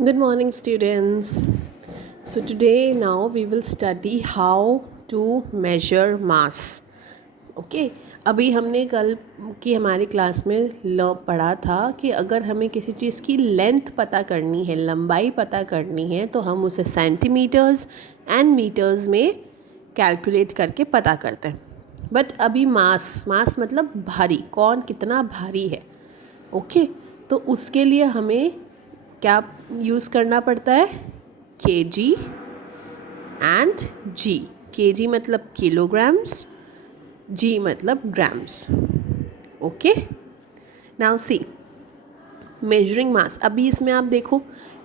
Good morning, students. So, today now we will study how to measure mass. Okay अभी हमने कल की हमारी क्लास में पढ़ा था कि अगर हमें किसी चीज़ की लेंथ पता करनी है, लंबाई पता करनी है, तो हम उसे सेंटीमीटर्स एंड मीटर्स में कैलकुलेट करके पता करते हैं. बट अभी मास मतलब भारी, कौन कितना भारी है. ओके तो उसके लिए हमें क्या यूज़ करना पड़ता है? kg and g. kg मतलब किलोग्राम्स, g मतलब grams. Okay now see measuring mass. अभी इसमें आप देखो,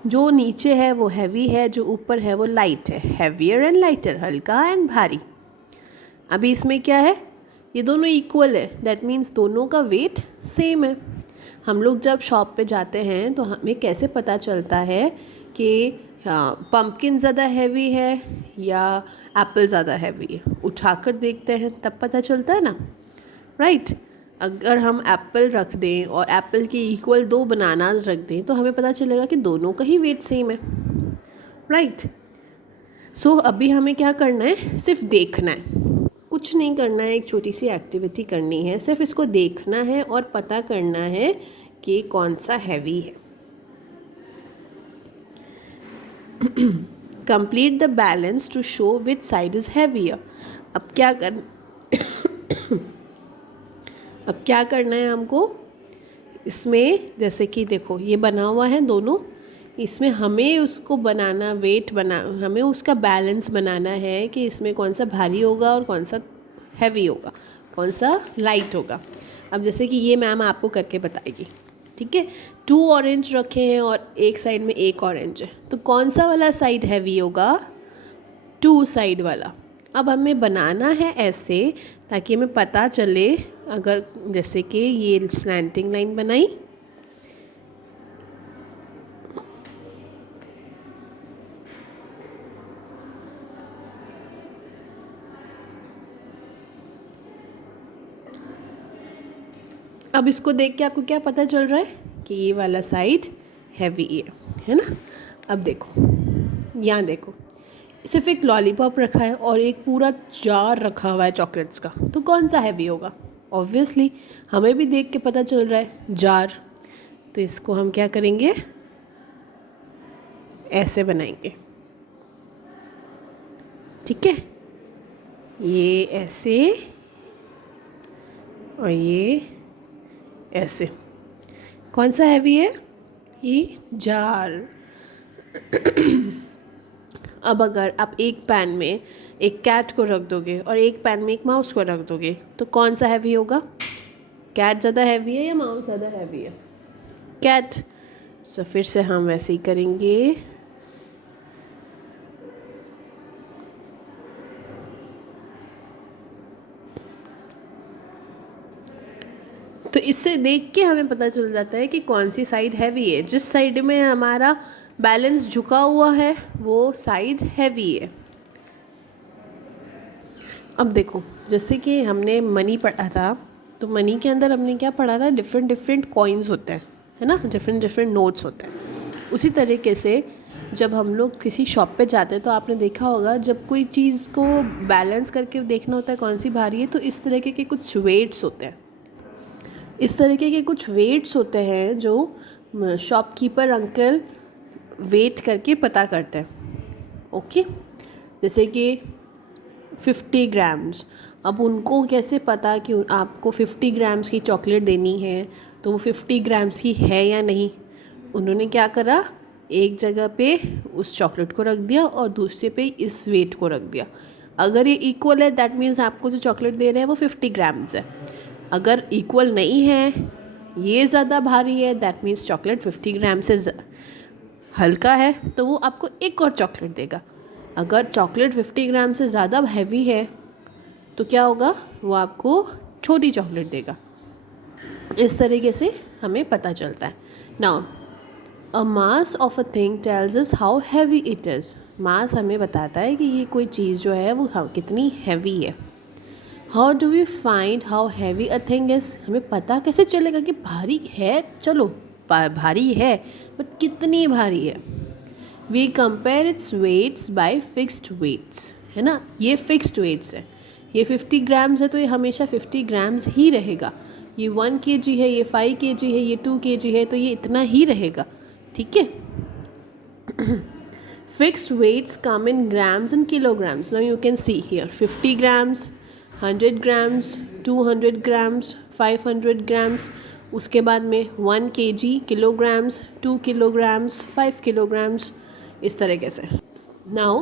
जो नीचे है वो हैवी है, जो ऊपर है वो लाइट है. हैवियर एंड लाइटर, हल्का एंड भारी. अभी इसमें क्या है? ये दोनों इक्वल है, दैट मीन्स दोनों का वेट सेम है. हम लोग जब शॉप पे जाते हैं तो हमें कैसे पता चलता है कि पम्पकिन ज़्यादा हैवी है या एप्पल ज़्यादा हैवी है? उठाकर देखते हैं तब पता चलता है ना, राइट. अगर हम एप्पल रख दें और एप्पल के इक्वल 2 बनानास रख दें तो हमें पता चलेगा कि दोनों का ही वेट सेम है, राइट. सो अभी हमें क्या करना है? सिर्फ देखना है, कुछ नहीं करना है. एक छोटी सी एक्टिविटी करनी है, सिर्फ इसको देखना है और पता करना है कि कौन सा हैवी है. Complete the balance to show which side is heavier. अब क्या करना है हमको इसमें? जैसे कि देखो, ये बना हुआ है दोनों, इसमें हमें उसको बनाना, हमें उसका बैलेंस बनाना है कि इसमें कौन सा भारी होगा और कौन सा हैवी होगा, कौन सा लाइट होगा. अब जैसे कि ये मैम आपको करके बताएगी, ठीक है. 2 ऑरेंज रखे हैं और एक साइड में एक ऑरेंज है, तो कौन सा वाला साइड हैवी होगा? 2 साइड वाला. अब हमें बनाना है ऐसे ताकि हमें पता चले. अगर जैसे कि ये स्लैंटिंग लाइन बनाई, अब इसको देख के आपको क्या पता चल रहा है कि ये वाला साइड हैवी है ना. अब देखो, यहाँ देखो, सिर्फ एक लॉलीपॉप रखा है और एक पूरा जार रखा हुआ है चॉकलेट्स का, तो कौन सा हैवी होगा? ऑब्वियसली हमें भी देख के पता चल रहा है, जार. तो इसको हम क्या करेंगे? ऐसे बनाएंगे, ठीक है. ये ऐसे और ये ऐसे. कौन सा हैवी है? ये जार. अब अगर आप एक पैन में एक कैट को रख दोगे और एक पैन में एक माउस को रख दोगे तो कौन सा हैवी होगा? कैट ज़्यादा हैवी है या माउस ज़्यादा हैवी है? कैट. सो फिर से हम वैसे ही करेंगे. तो इससे देख के हमें पता चल जाता है कि कौन सी साइड हैवी है. जिस साइड में हमारा बैलेंस झुका हुआ है वो साइड हैवी है. अब देखो, जैसे कि हमने मनी पढ़ा था, तो मनी के अंदर हमने क्या पढ़ा था? डिफरेंट कॉइन्स होते हैं, है ना, डिफरेंट नोट्स होते हैं. उसी तरीके से जब हम लोग किसी शॉप पे जाते हैं तो आपने देखा होगा, जब कोई चीज़ को बैलेंस करके देखना होता है कौन सी भारी है, तो इस तरीके के कुछ वेट्स होते हैं. इस तरीके के कुछ वेट्स होते हैं जो शॉपकीपर अंकल वेट करके पता करते हैं. ओके, जैसे कि 50 ग्राम्स. अब उनको कैसे पता कि आपको 50 ग्राम्स की चॉकलेट देनी है, तो वो 50 ग्राम्स की है या नहीं? उन्होंने क्या करा? एक जगह पे उस चॉकलेट को रख दिया और दूसरे पे इस वेट को रख दिया. अगर ये इक्वल है, दैट मीन्स आपको जो चॉकलेट दे रहे हैं वो 50 ग्राम्स है. अगर इक्वल नहीं है, ये ज़्यादा भारी है, दैट मीन्स चॉकलेट 50 ग्राम से हल्का है, तो वो आपको एक और चॉकलेट देगा. अगर चॉकलेट 50 ग्राम से ज़्यादा हैवी है तो क्या होगा? वो आपको छोटी चॉकलेट देगा. इस तरीके से हमें पता चलता है. Now a mass of a thing tells us how heavy it is. Mass हमें बताता है कि ये कोई चीज़ जो है वो कितनी हैवी है. How do we find how heavy a thing is. हमें पता कैसे चलेगा कि भारी है? चलो भारी है, बट कितनी भारी है? We compare its weights by fixed weights, है ना, ये फिक्स्ड वेट्स है, ये 50 ग्राम्स है तो ये हमेशा 50 ग्राम्स ही रहेगा, ये 1 kg है, ये 5 kg है, ये 2 kg है, तो ये इतना ही रहेगा, ठीक है। Fixed weights come in grams and kilograms. Now you can see here 50 grams, 100 grams, 200 grams, 500 grams. उसके बाद में 1 kg kilograms, 2 kilograms, 5 kilograms, इस तरीके से. Now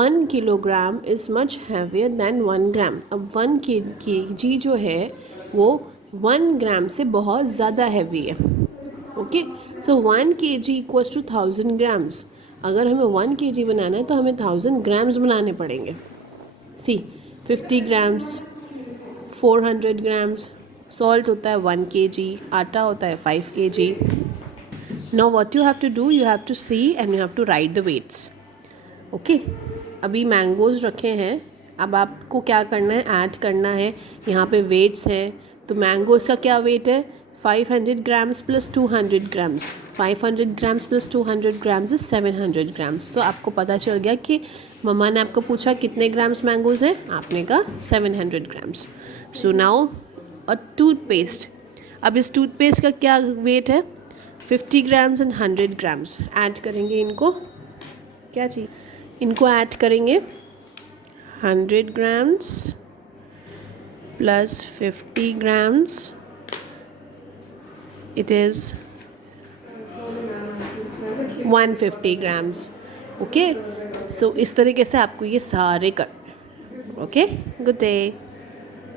1 kilogram is much heavier than 1 gram. अब 1 kg जो है वो 1 gram से बहुत ज़्यादा हैवी है. Okay, so 1 kg equals to 1000 grams. अगर हमें 1 kg बनाना है तो हमें 1000 ग्राम्स बनाने पड़ेंगे. सी 50 ग्राम्स, 400 ग्राम्स, सॉल्ट होता है 1 kg, आटा होता है 5 kg. Now what you have to do, you have to see and you have to write the weights. Okay, अभी मैंगोज़ रखे हैं, अब आपको क्या करना है, ऐड करना है. यहाँ पे वेट्स हैं, तो मैंगोज़ का क्या वेट है, 500 grams plus 200 grams. 500 grams plus 200 grams is 700 grams. तो आपको पता चल गया कि मम्मा ने आपको पूछा कितने ग्राम्स मैंगोज़ हैं, आपने कहा 700 grams. So now a toothpaste. अब इस टूथपेस्ट का क्या वेट है, 50 ग्राम्स एंड 100 ग्राम्स. ऐड करेंगे इनको, क्या चाहिए, इनको ऐड करेंगे 100 grams plus 50 grams, it is 150 grams. Okay, so इस तरीके से आपको ये सारे करने. Okay, good day.